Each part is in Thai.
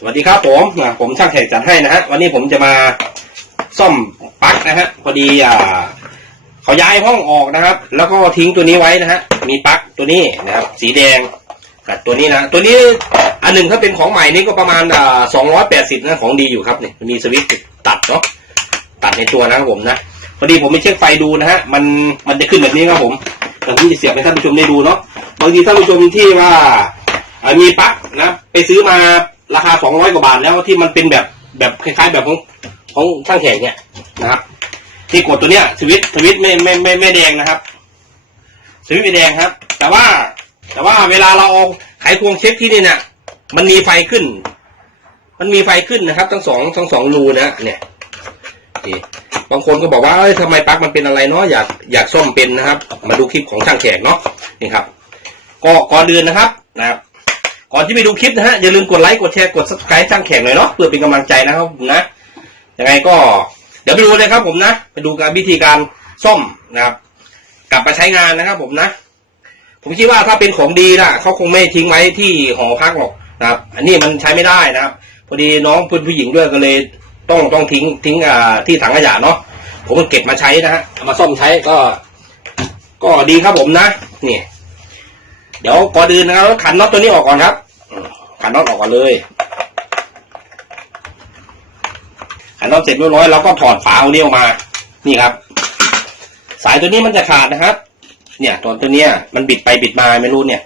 สวัสดีครับผมผมช่างแขกจัดให้นะฮะวันนี้ผมจะมาซ่อมปลั๊กนะฮะพอดีอ่าเขาย้ายห้องออกนะครับ แล้วก็ทิ้งตัวนี้ไว้นะฮะมีปลั๊กตัวนี้นะครับ สีแดงกับตัวนี้นะตัวนี้อันหนึ่งถ้าเป็นของใหม่นี่ก็ประมาณอ่าสองร้อยแปดสิบนะของดีอยู่ครับเนี่ยมีสวิตช์ตัดเนาะตัดในตัวนะครับผมนะพอดีผมไปเช็คไฟดูนะฮะมันมันจะขึ้นแบบนี้ครับผมแต่ที่จะเสียบให้ท่านผู้ชมได้ดูเนาะบางทีท่านผู้ชมที่ว่าอ่ามีปลั๊กนะไปซื้อมา ราคาสองร้อยกว่าบาทแล้วที่มันเป็นแบบแบบคล้ายๆแบบของของช่างแขกเนี่ยนะครับ ที่กดตัวเนี้ยสวิตสวิตไม่ไม่ไม่ไม่แดงนะครับสวิตไม่แดงครับ แต่ว่าแต่ว่าเวลาเราเอาไขควงเช็คที่นี่เนี่ยมันมีไฟขึ้น มันมีไฟขึ้นนะครับ ทั้งสองทั้งสองรูนะเนี่ยทีบางคนก็บอกว่าเอ้ยทำไมปลั๊กมันเป็นอะไรเนาะอยากอยากซ่อมเป็นนะครับ มาดูคลิปของช่างแขกเนาะนี่ครับ ก็ก่อนเดือนนะครับนะครับ ก่อนที่ไปดูคลิปนะฮะอย่าลืมกดไลค์กดแชร์กด subscribe ช่างแขกหน่อยเนาะเพื่อเป็นกำลังใจนะครับผมนะยังไงก็เดี๋ยวไปดูเลยครับผมนะไปดูการวิธีการซ่อมนะครับ กลับมาใช้งานนะครับ ผมนะ ผมคิดว่าถ้าเป็นของดีนะเขาคงไม่ทิ้งไว้ที่หอพักหรอกนะครับ อันนี้มันใช้ไม่ได้นะครับ พอดีน้องเพื่อนผู้หญิงด้วยก็เลยต้องต้องทิ้งทิ้งอ่าที่ถังขยะเนาะผมก็เก็บมาใช้นะฮะมาซ่อมใช้ก็ ก็ดีครับผมนะนี่ เดี๋ยวก่อนอื่นนะครับขันน็อตตัวนี้ออกก่อนครับ ขันน็อตออกก่อนเลย ขันน็อตเสร็จเรียบร้อยเราก็ถอดฝาเอานี้ออกมา นี่ครับ สายตัวนี้มันจะขาดนะครับ เนี่ยตัวตัวเนี้ยมันบิดไปบิดมาไม่รู้เนี่ย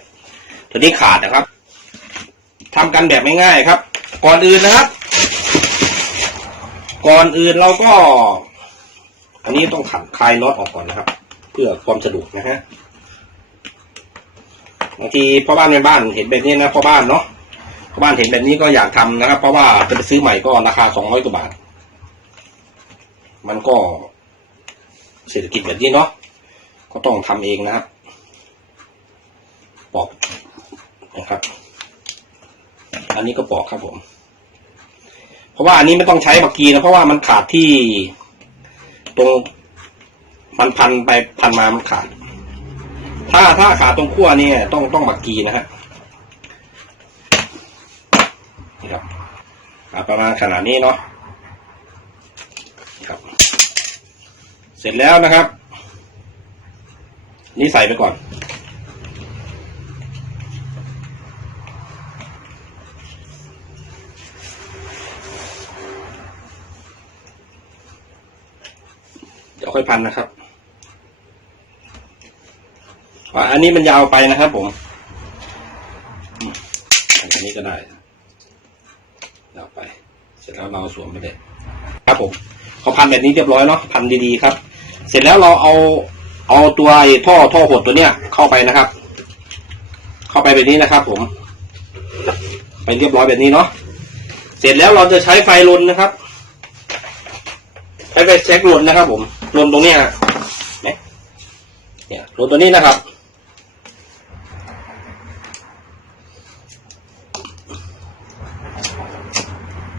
ตัวนี้ขาดนะครับทำกันแบบง่ายๆครับ ก่อนอื่นนะครับ ก่อนอื่นเราก็ อันนี้ต้องขันคลายน็อตออกก่อนนะครับ เพื่อความสะดวกนะฮะ บางทีพ่อบ้านแม่บ้านเห็นแบบนี้นะพ่อบ้านเนาะพ่อบ้านเห็นแบบนี้ก็อยากทำนะครับ เพราะว่าจะไปซื้อใหม่ก็ราคาสองร้อยกว่าบาท มันก็เศรษฐกิจแบบนี้เนาะก็ต้องทำเองนะครับปอกนะครับ อันนี้ก็ปอกครับผม เพราะว่าอันนี้ไม่ต้องใช้บักกีนะเพราะว่ามันขาดที่ ตรงมันพันไปพันมามันขาด ถ้าถ้าขาตรงขั้วเนี่ยต้องต้องบักกีนะฮะนี่ครับประมาณขนาดนี้เนาะครับ เสร็จแล้วนะครับ นี่ใส่ไปก่อนเดี๋ยวค่อยพันนะครับ อันนี้มันยาวไปนะครับผมอันนี้ก็ได้ยาวไป เสร็จแล้วเราสวมไปเลยครับผมพอพันแบบนี้เรียบร้อยเนาะพันดีๆครับ เสร็จแล้วเราเอาเอาตัวท่อท่อหดตัวเนี้ยเข้าไปนะครับ เข้าไปแบบนี้นะครับ ผม ไปเรียบร้อยแบบนี้เนาะเสร็จแล้วเราจะใช้ไฟลนนะครับใช้ไฟแช็กลนนะครับ ผมลนตรงเนี้นี่ยเนี่ยลนตัวนี้นะครับ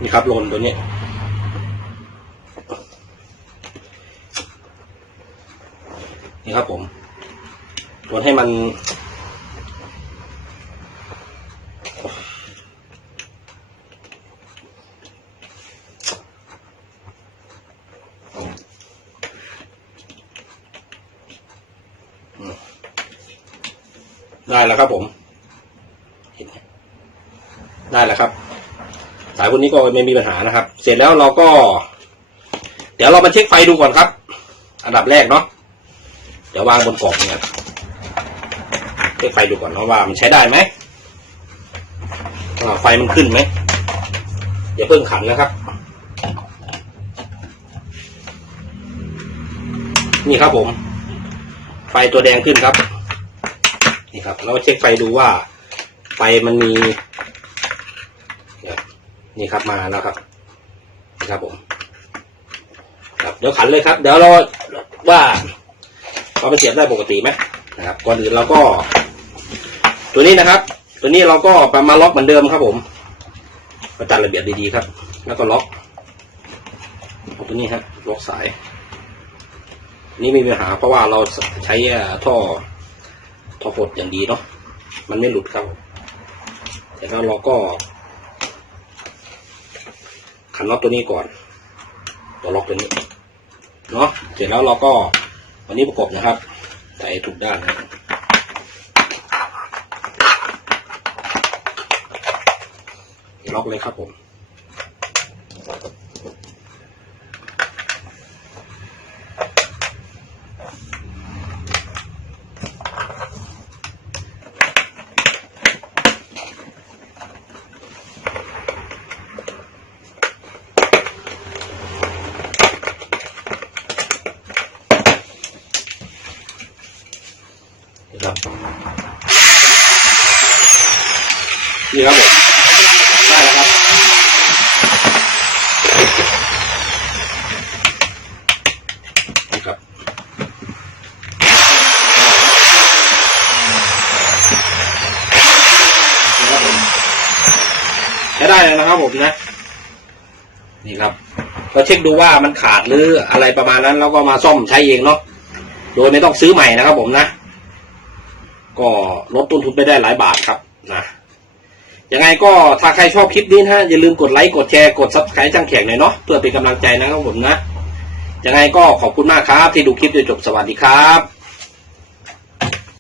นี่ครับโลนตัวนี้ นี่ครับผมโลนให้มัน ได้แล้วครับผมเห็นไหมได้แล้วครับ สายพวกนี้ก็ไม่มีปัญหานะครับ เสร็จแล้วเราก็ เดี๋ยวเรามาเช็คไฟดูก่อนครับ อันดับแรกเนาะเดี๋ยววางบนกล่องเนี่ยเช็คไฟดูก่อนว่ามันใช้ได้ไหมไฟมันขึ้นไหมอย่าเพิ่งขันนะครับ นี่ครับผม ไฟตัวแดงขึ้นครับ นี่ครับ เราเช็คไฟดูว่า ไฟมันมี นี่ครับมาแล้วครับนี่ครับผมครับเดี๋ยวขันเลยครับ เดี๋ยวเราว่าเราไปเสียบได้ปกติไหมนะครับก่อนอื่นเราก็ ตัวนี้นะครับ ตัวนี้เราก็มาล็อกเหมือนเดิมครับ ผมประจัดระเบียบดีๆครับ แล้วก็ล็อกตัวนี้ครับล็อกสาย นี่ไม่มีปัญหาเพราะว่าเราใช้ท่อท่อหดอย่างดีเนาะมันไม่หลุดครับแต่แล้วเราก็ ขันน็อตตัวนี้ก่อน ตัวล็อกตัวนี้เนาะเสร็จแล้วเราก็วันนี้ประกบนะครับใส่ถูกด้านนะล็อกเลยครับผม นะครับนี่ครับผมได้แล้วครับนี่ครับนี่ครับผมใช้ได้เลยนะครับผมนะ นี่ครับก็เช็คดูว่ามันขาดหรืออะไรประมาณนั้น แล้วก็มาซ่อมใช้เองเนาะโดยไม่ต้องซื้อใหม่นะครับผมนะ ก็ลดต้นทุนไปได้หลายบาทครับนะยังไงก็ถ้าใครชอบคลิปนี้นะอย่าลืมกดไลค์กดแชร์กดซับสไครต์จ้งแขกหน่อยเนาะเพื่อเป็นกำลังใจนะครับผมนะยังไงก็ขอบคุณมากครับที่ดูคลิปจนจบสวัสดีครับ